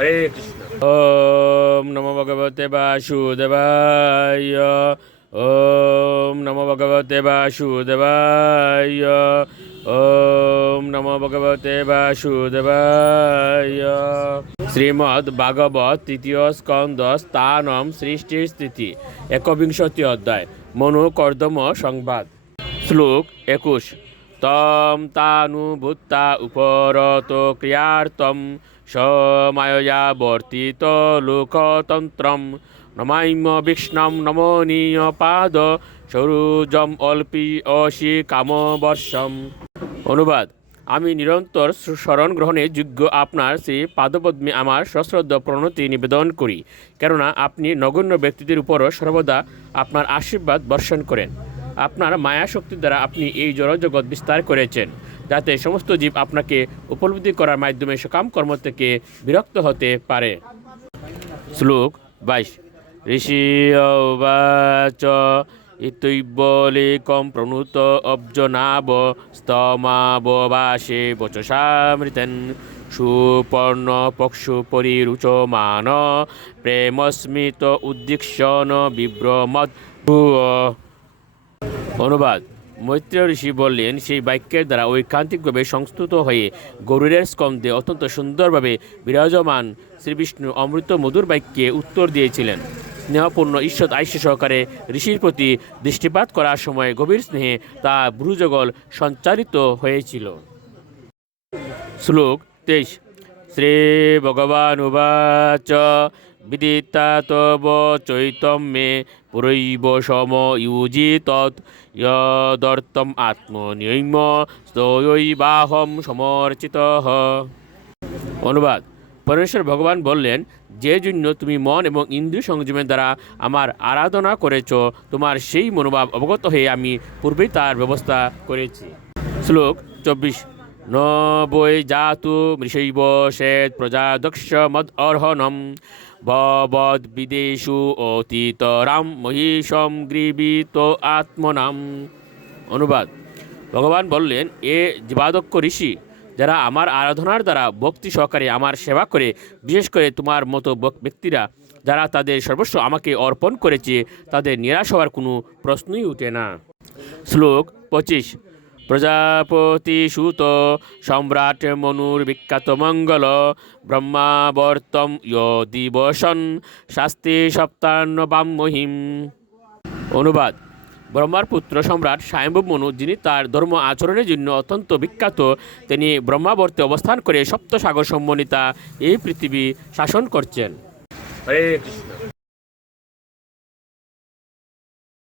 হরে কৃষ্ণ। ওম নমো ভগবতে বাসুদেবায়। ওম নমো ভগবতে বাসুদেবায়। ওম নমো ভগবতে বাসুদেবায়। শ্রীমদ্ ভাগবত তৃতীয় স্কন্দ স্থানম সৃষ্টির স্থিতি ১বিংশতি অধ্যায় মনু কর্দম সংবাদ। শ্লোক ২১। তম তানুভূতা উপরত ক্রিয়ার্থম সমায়া বর্তিত লোকতন্ত্রম নমাইম বিষ্ণম নমনীয় পাদ সরুজম অল্পি অশি কামবর্ষম। অনুবাদ: আমি নিরন্তর শরণ গ্রহণে যোগ্য আপনার সেই পাদপদ্মে আমার সশ্রদ্ধ প্রণতি নিবেদন করি, কেননা আপনি নগণ্য ব্যক্তিদের উপরও সর্বদা আপনার আশীর্বাদ বর্ষণ করেন। আপনার মায়া শক্তির দ্বারা আপনি এই জড়জগৎ বিস্তার করেছেন, যাতে সমস্ত জীব আপনাকে উপলব্ধি করার মাধ্যমে সকাম কর্ম থেকে বিরক্ত হতে পারে। শ্লোক ২২। ঋষি উবাচ ইত্যৈবলিকম প্রণুত অব্জনাব স্তমাববাসে বচসামৃতেন সুপর্ণ পক্ষু পরিরুচমান প্রেমস্মিত উদ্দীক্ষণ বিভ্রমদ। অনুবাদ: মৈত্রেয় ঋষি বললেন, সেই বাক্যের দ্বারা ঐকান্তিকভাবে সংস্তুত হয়ে গরুড়ের স্কন্ধে অত্যন্ত সুন্দরভাবে বিরাজমান শ্রীবিষ্ণু অমৃত মধুর বাক্যে উত্তর দিয়েছিলেন। স্নেহপূর্ণ ঈশ্বর আইস্য সহকারে ঋষির প্রতি দৃষ্টিপাত করার সময় গভীর স্নেহে তা ভ্রুযুগল সঞ্চারিত হয়েছিল। শ্লোক ২৩। শ্রী ভগবানুবাচ বিদিতা তব চৈতন্যে পুরৈব সম ইউজিতৎ যদর্থম আত্মনিয়ম স্তয়ৈবাহম সমর্চিতঃ। অনুবাদ: পরমেশ্বর ভগবান বললেন, যে জন্য তুমি মন এবং ইন্দ্রিয় সংযমের দ্বারা আমার আরাধনা করেছ, তোমার সেই মনোভাব অবগত হয়ে আমি পূর্বেই তার ব্যবস্থা করেছি। শ্লোক ২৪। ন বৈ জাতু মৃষৈব শ্বেত প্রজাদক্ষ মদ অর্হণম ভবদ বিদেশু অতীতরাম মহিষম গ্রীবিত আত্মনাম। অনুবাদ: ভগবান বললেন, এ জীবাদক্ষ ঋষি, যারা আমার আরাধনার দ্বারা ভক্তি সহকারে আমার সেবা করে, বিশেষ করে তোমার মতো ব্যক্তিরা যারা তাদের সর্বস্ব আমাকে অর্পণ করেছে, তাদের নিরাশ হওয়ার কোনো প্রশ্নই উঠে না। শ্লোক ২৫। প্রজাপতি সুত সম্রাট মনুর বিখ্যাত মঙ্গল ব্রহ্মাবর্তম দিবসন শাস্তি সপ্তান্নবাম মহিম। অনুবাদ: ব্রহ্মার পুত্র সম্রাট স্বয়ম্ভু মনু, যিনি তার ধর্ম আচরণের জন্য অত্যন্ত বিখ্যাত, তিনি ব্রহ্মাবর্তে অবস্থান করে সপ্তসাগর সম্বন্বিতা এই পৃথিবী শাসন করছেন। হরে কৃষ্ণ।